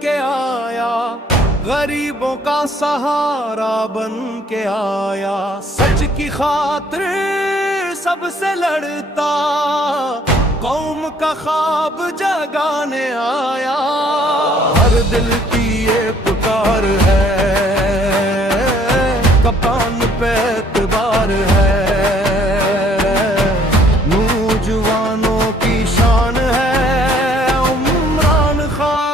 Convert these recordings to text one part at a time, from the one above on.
کے آیا، غریبوں کا سہارا بن کے آیا، سچ کی خاطر سب سے لڑتا، قوم کا خواب جگانے آیا، ہر دل کی یہ پکار ہے، کپتان پہ اعتبار ہے، نوجوانوں کی شان ہے عمران خان۔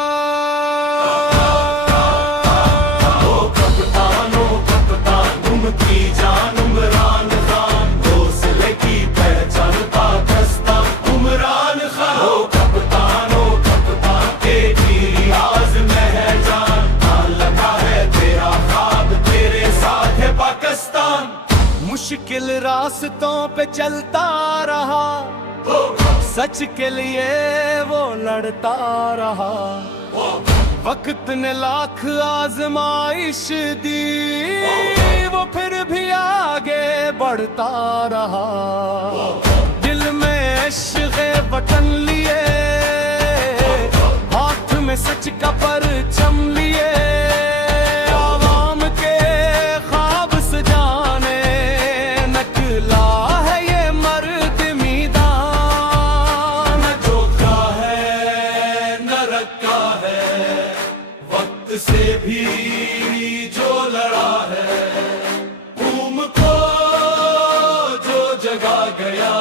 او کپتانوں کپتان تم کی جان عمران خان، حوصلے کی پہچان پاکستان عمران خان۔ او کپتانوں کپتان تیری آز میں ہے جان، ہاں لگا ہے تیرا خواب تیرے ساتھ ہے پاکستان۔ مشکل راستوں پہ چلتا رہا، سچ کے لیے وہ لڑتا رہا، وقت نے لاکھ آزمائش دی، وہ پھر بھی آگے بڑھتا رہا، دل میں عشق وطن لیے، ہاتھ میں سچ کا پرچم لیے، عوام کے خواب سجانے نکلا ہے یہ مرد میدان۔ نہ جھوکا ہے نہ رکا ہے، وقت سے بھی جو لڑا ہے، قوم کو جو جگا گیا